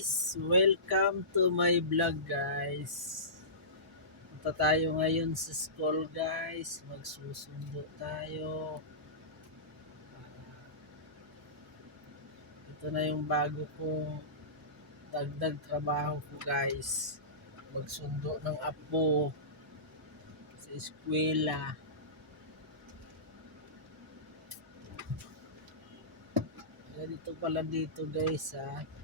guys! Welcome to my vlog guys. Punta tayo ngayon sa school guys. Magsusundo tayo. Ah, ito na yung bago kong dagdag trabaho ko guys. Magsundo ng apo sa eskwela. Ganito pala dito guys ha.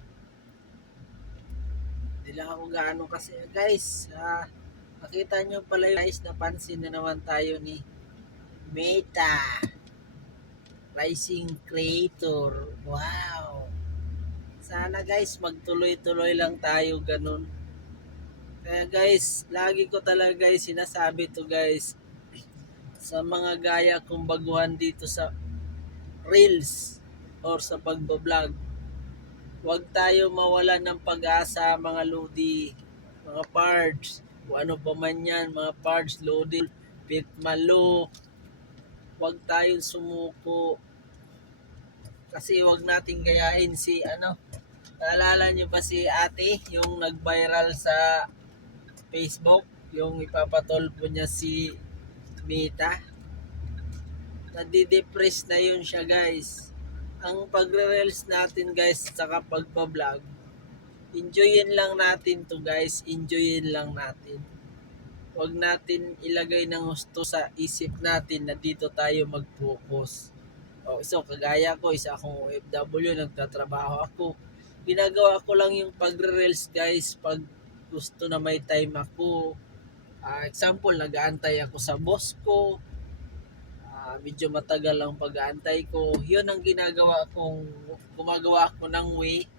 Hindi lang ako gaano kasi guys ha. Makita nyo pala yung guys napansin na naman tayo ni Meta. Rising Creator. Wow. Sana guys magtuloy-tuloy lang tayo ganun. Kaya guys, lagi ko talaga guys sinasabi to guys sa mga gaya kong baguhan dito sa Reels or sa pagbablog. Huwag tayo mawala ng pag-asa mga lodi, mga parts, kung ano pa man yan, mga parts, lodi, pitmalo. Huwag tayong sumuko. Kasi huwag nating gayahin si ano, naalala niyo ba si ate, yung nag-viral sa Facebook, yung ipapatol po niya si Mita. Nadidepress na yun siya guys ang pagre-reels natin guys saka pagpa-vlog enjoyin lang natin to guys. Enjoyin lang natin. Huwag natin ilagay ng gusto sa isip natin na dito tayo mag-focus. O so kagaya ko isa akong OFW nagtatrabaho ako. Ginagawa ko lang yung pagre-reels guys pag gusto na may time ako. Ah, example nag-aantay ako sa boss ko Ah, medyo matagal ang pag-aantay ko. Yun ang ginagawa kong gumagawa ako ng way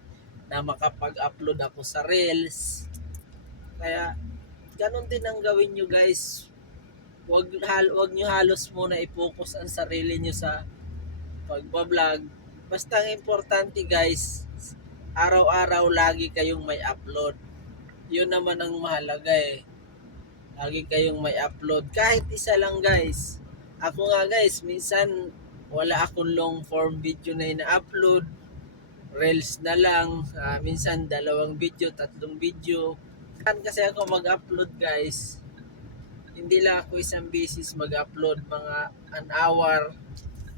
na makapag-upload ako sa Reels. Kaya ganun din ang gawin nyo guys. Wag hal wag nyo halos muna i-focus ang sarili nyo sa pagbablog. Basta ang importante guys, araw-araw lagi kayong may upload. Yun naman ang mahalaga eh. Lagi kayong may upload. Kahit isa lang guys ako nga guys, minsan wala akong long form video na ina-upload. Reels na lang. Ah, minsan dalawang video, tatlong video. Kan kasi ako mag-upload guys. Hindi lang ako isang bisis mag-upload mga an hour.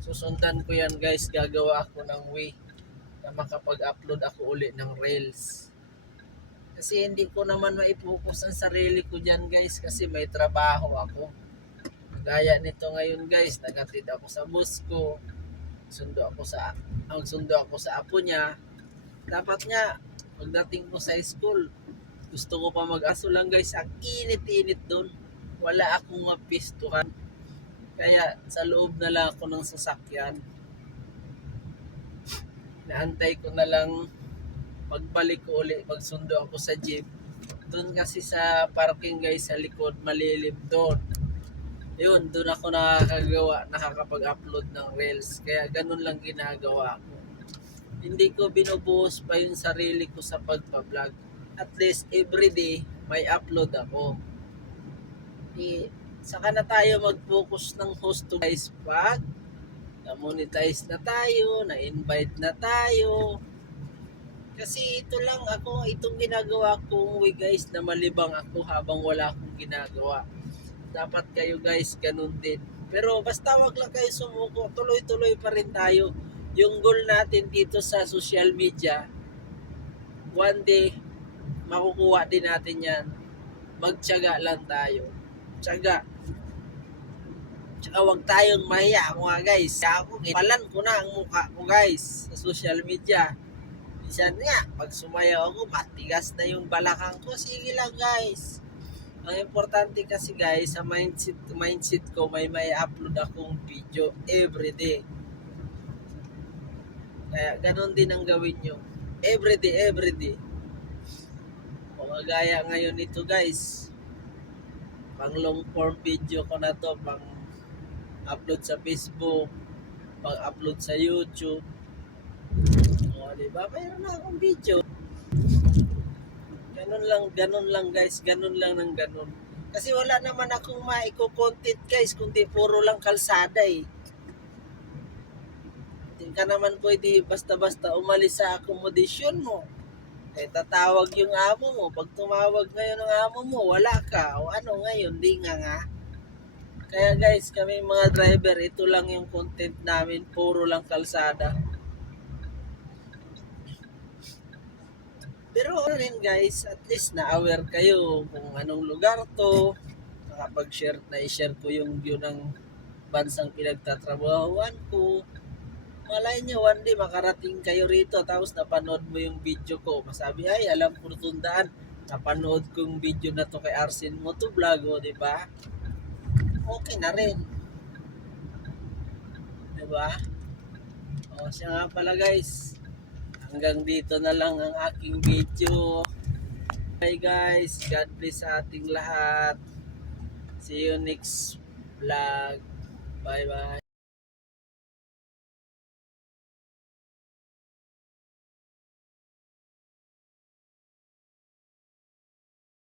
Susundan ko yan guys. Gagawa ako ng way na makapag-upload ako uli ng Reels. Kasi hindi ko naman maipokus ang sarili ko dyan guys kasi may trabaho ako. Gaya nito ngayon guys, nagatid ako sa ko. Sundo ako sa ang sundo ako sa apo niya. Dapat nga pagdating ko sa school, gusto ko pa mag-aso lang guys. Ang init-init doon. Wala akong mapistuhan. Kaya sa loob na lang ako ng sasakyan. Naantay ko na lang pagbalik ko uli, magsundo ako sa jeep. Doon kasi sa parking guys sa likod, malilim doon yun, doon ako nakakagawa, nakakapag-upload ng Reels. Kaya ganun lang ginagawa ko. Hindi ko binubuhos pa yung sarili ko sa pagpa-vlog. At least everyday may upload ako. Eh, saka na tayo mag-focus ng host to guys pag na-monetize na tayo, na-invite na tayo. Kasi ito lang ako, itong ginagawa kong way guys na malibang ako habang wala akong ginagawa dapat kayo guys ganun din. Pero basta wag lang kayo sumuko, tuloy-tuloy pa rin tayo. Yung goal natin dito sa social media, one day, makukuha din natin yan. Magtyaga lang tayo. Tyaga. Tsaka wag tayong mahiya ako nga guys. Ako, ipalan ko na ang mukha ko guys sa social media. Minsan nga, pag sumayaw ako, matigas na yung balakang ko. Sige lang guys ang importante kasi guys, sa mindset, mindset ko, may may upload akong video every day. Kaya ganun din ang gawin nyo. Every day, every day. O gaya ngayon ito guys. Pang long form video ko na to, pang upload sa Facebook, pang upload sa YouTube. O, diba? Mayroon na akong video. Ganun lang, ganun lang guys, ganun lang ng ganun. Kasi wala naman akong maiko-content guys, kundi puro lang kalsada eh. Hindi ka naman pwede basta-basta umalis sa akomodasyon mo. Eh, tatawag yung amo mo. Pag tumawag ngayon ng amo mo, wala ka. O ano ngayon, di nga nga. Kaya guys, kami mga driver, ito lang yung content namin. Puro lang kalsada. Pero ano rin guys, at least na-aware kayo kung anong lugar to. Nakapag-share, na-share ko yung view ng bansang pinagtatrabahuan ko. Malay nyo, one day makarating kayo rito tapos napanood mo yung video ko. Masabi, ay, alam ko tundaan. Napanood ko yung video na to kay Arsen Motovlog, o, di ba? Okay na rin. Di ba? O, siya nga pala guys. Hanggang dito na lang ang aking video. Bye guys. God bless sa ating lahat. See you next vlog. Bye bye.